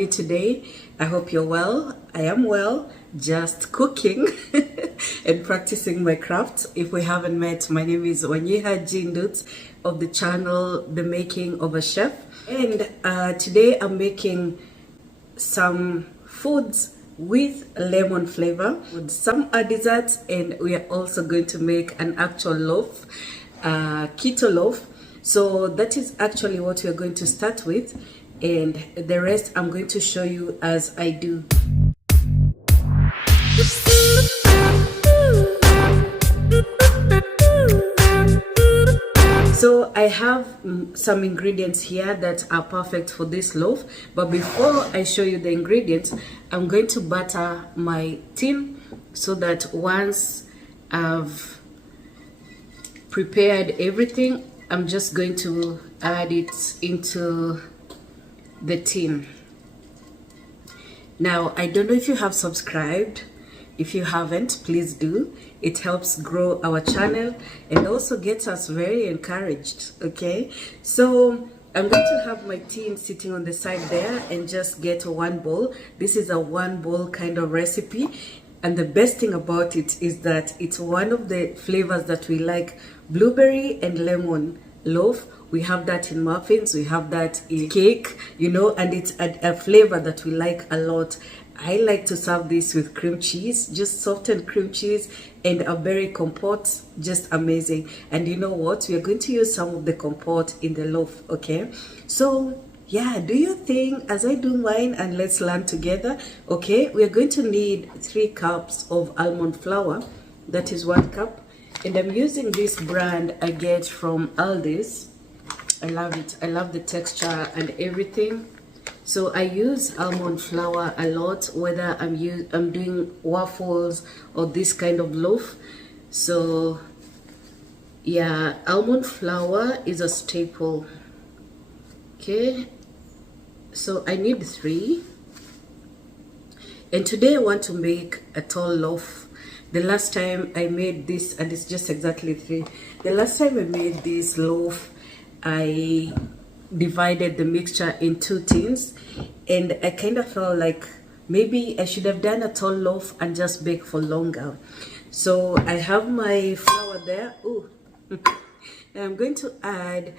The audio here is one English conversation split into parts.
you today? I hope you're well. I am well, just cooking and practicing my craft. If we haven't met, my name is Wanyiha Jindut of the channel The Making of a Chef. And today I'm making some foods with lemon flavor. With some are desserts, and we are also going to make an actual loaf, keto loaf. So that is actually what we're going to start with, and the rest I'm going to show you as I do. So I have some ingredients here that are perfect for this loaf, but before I show you the ingredients, I'm going to butter my tin so that once I've prepared everything, I'm just going to add it into the tin. Now, I don't know if you have subscribed. If you haven't, please do. It helps grow our channel and also gets us very encouraged, okay? So I'm going to have my tin sitting on the side there and just get one bowl. This is a one bowl kind of recipe. And the best thing about it is that it's one of the flavors that we like, blueberry and lemon loaf. We have that in muffins, we have that in cake, you know, and it's a flavor that we like a lot. I like to serve this with cream cheese, just softened cream cheese and a berry compote, just amazing. And you know what? We are going to use some of the compote in the loaf, okay? So yeah, do your thing as I do mine and let's learn together, okay? We are going to need 3 cups of almond flour. That is 1 cup. And I'm using this brand I get from Aldi's. I love it. I love the texture and everything. So I use almond flour a lot, whether I'm doing waffles or this kind of loaf. So yeah, almond flour is a staple. Okay, so I need 3. And today I want to make a tall loaf. The last time I made this, and it's just exactly 3. The last time I made this loaf, I divided the mixture in 2 tins, and I kind of felt like maybe I should have done a tall loaf and just bake for longer. So I have my flour there. Ooh. I'm going to add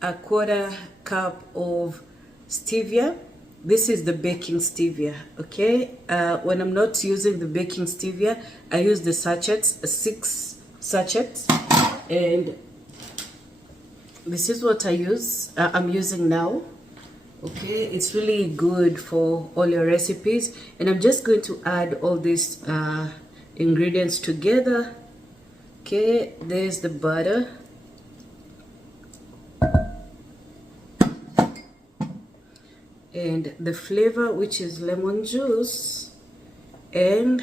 a 1/4 cup of stevia. This is the baking stevia, okay? When I'm not using the baking stevia, I use the sachets, 6 sachets, and this is what I'm using now, okay? It's really good for all your recipes. And I'm just going to add all these ingredients together, okay? There's the butter. And the flavor, which is lemon juice and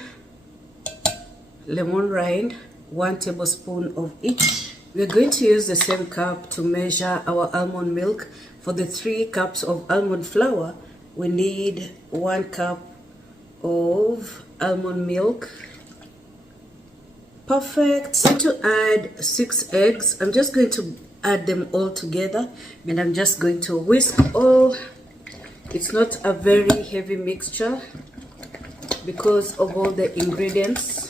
lemon rind, 1 tablespoon of each. We're going to use the same cup to measure our almond milk. For the 3 cups of almond flour, we need 1 cup of almond milk. Perfect. I'm going to add 6 eggs. I'm just going to add them all together, and I'm just going to whisk all. It's not a very heavy mixture because of all the ingredients.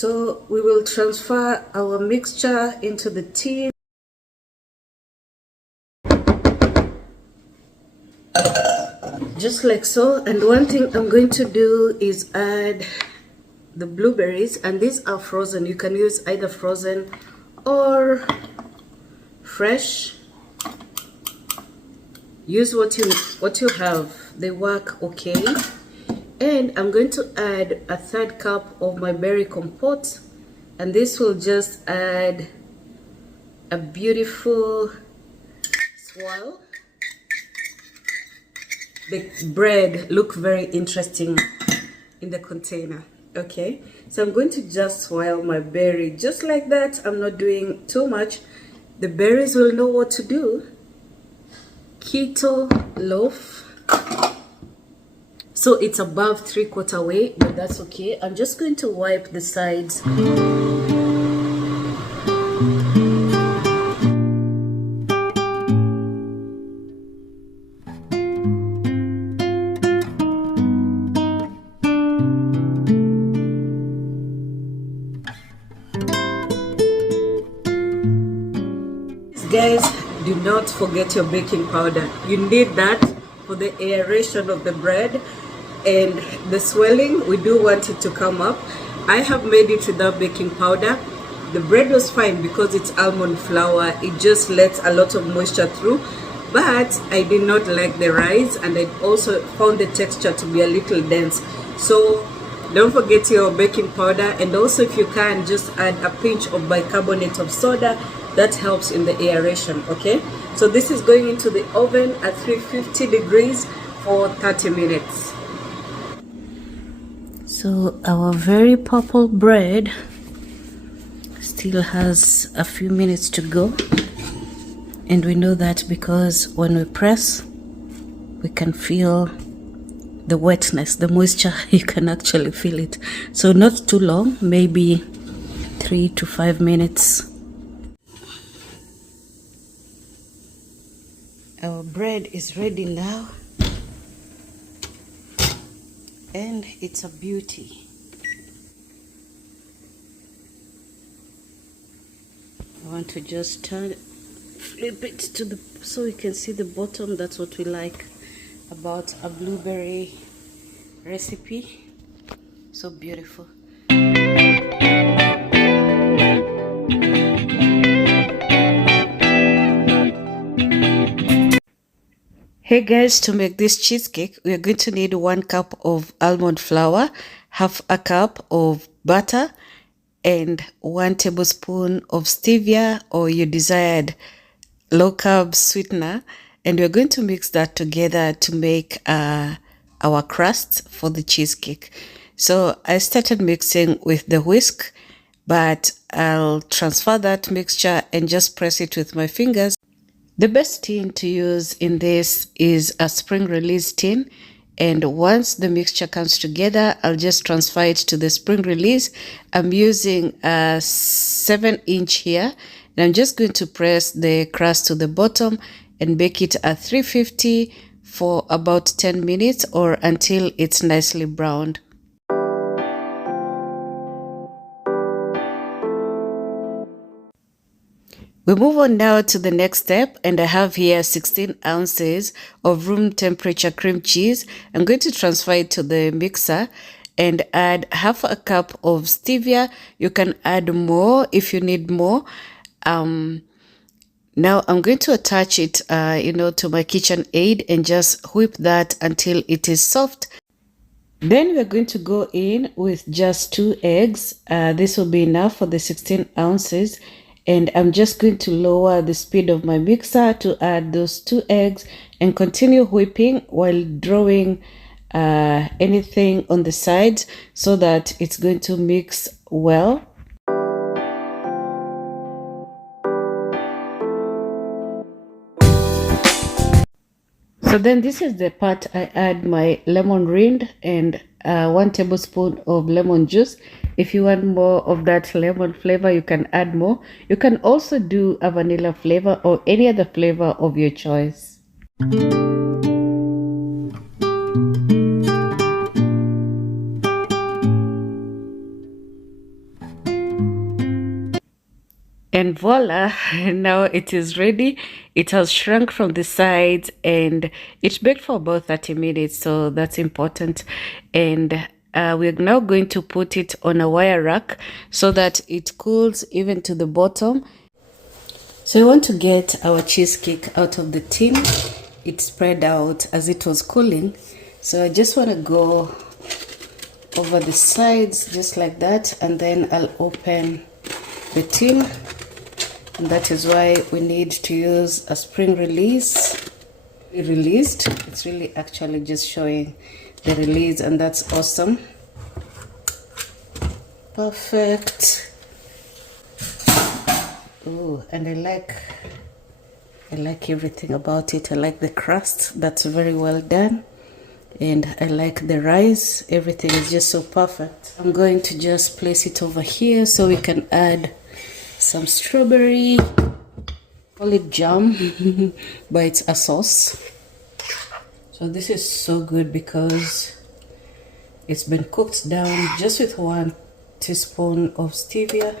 So we will transfer our mixture into the tin. Just like so. And one thing I'm going to do is add the blueberries, and these are frozen. You can use either frozen or fresh. Use what you have. They work okay. And I'm going to add a 1/3 cup of my berry compote, and this will just add a beautiful swirl. The bread look very interesting in the container, okay? So I'm going to just swirl my berry just like that. I'm not doing too much. The berries will know what to do. Keto loaf. So it's above 3/4 way, but that's okay. I'm just going to wipe the sides. guys, do not forget your baking powder. You need that for the aeration of the bread, and the swelling, we do want it to come up. I have made it without baking powder. The bread was fine because it's almond flour. It just lets a lot of moisture through, but I did not like the rise, and I also found the texture to be a little dense. So don't forget your baking powder, and also if you can, just add a pinch of bicarbonate of soda. That helps in the aeration. Okay, so this is going into the oven at 350 degrees for 30 minutes. So our very purple bread still has a few minutes to go, and we know that because when we press, we can feel the wetness, the moisture. You can actually feel it. So not too long, maybe 3 to 5 minutes. Our bread is ready now, and it's a beauty. I want to just flip it to the so you can see the bottom. That's what we like about a blueberry recipe. So beautiful. Hey guys, to make this cheesecake, we are going to need 1 cup of almond flour, half a cup of butter, and 1 tablespoon of stevia or your desired low carb sweetener. And we're going to mix that together to make our crust for the cheesecake. So I started mixing with the whisk, but I'll transfer that mixture and just press it with my fingers. The best tin to use in this is a spring release tin, and once the mixture comes together, I'll just transfer it to the spring release. I'm using a 7-inch here, and I'm just going to press the crust to the bottom and bake it at 350 for about 10 minutes or until it's nicely browned. We move on now to the next step, and I have here 16 ounces of room temperature cream cheese. I'm going to transfer it to the mixer and add half a cup of stevia. You can add more if you need more. Now I'm going to attach it, to my kitchen aid and just whip that until it is soft. Then we're going to go in with just 2 eggs. This will be enough for the 16 ounces. And I'm just going to lower the speed of my mixer to add those 2 eggs and continue whipping while drawing anything on the sides so that it's going to mix well. So then this is the part I add my lemon rind and 1 tablespoon of lemon juice. If you want more of that lemon flavor, you can add more. You can also do a vanilla flavor or any other flavor of your choice. And voila, now it is ready. It has shrunk from the sides and it baked for about 30 minutes, so that's important. And we're now going to put it on a wire rack so that it cools even to the bottom. So we want to get our cheesecake out of the tin. It spread out as it was cooling. So I just want to go over the sides just like that, and then I'll open the tin. And that is why we need to use a spring release. Released. It's really actually just showing the release, and that's awesome. Perfect. Oh, and I like everything about it. I like the crust. That's very well done. And I like the rice. Everything is just so perfect. I'm going to just place it over here so we can add some strawberry. Call it jam, but it's a sauce. So this is so good because it's been cooked down just with 1 teaspoon of stevia.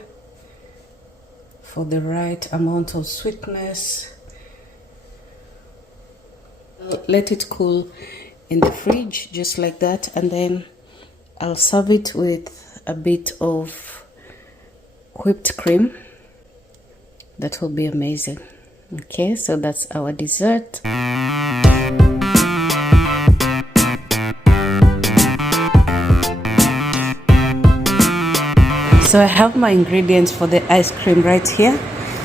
for the right amount of sweetness. Let it cool in the fridge just like that, and then I'll serve it with a bit of whipped cream. That will be amazing. Okay, so that's our dessert. So I have my ingredients for the ice cream right here.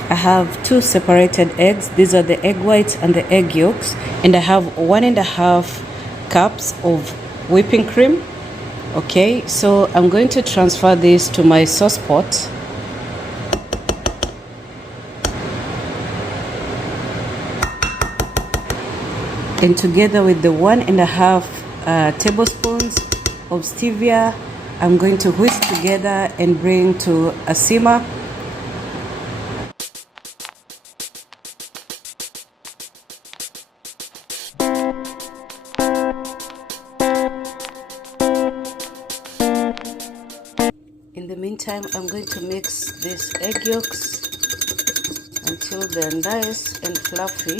I have 2 separated eggs. These are the egg whites and the egg yolks. And I have 1.5 cups of whipping cream. Okay, so I'm going to transfer this to my sauce pot. And together with the 1.5 tablespoons of stevia, I'm going to whisk together and bring to a simmer. In the meantime, I'm going to mix these egg yolks until they're nice and fluffy.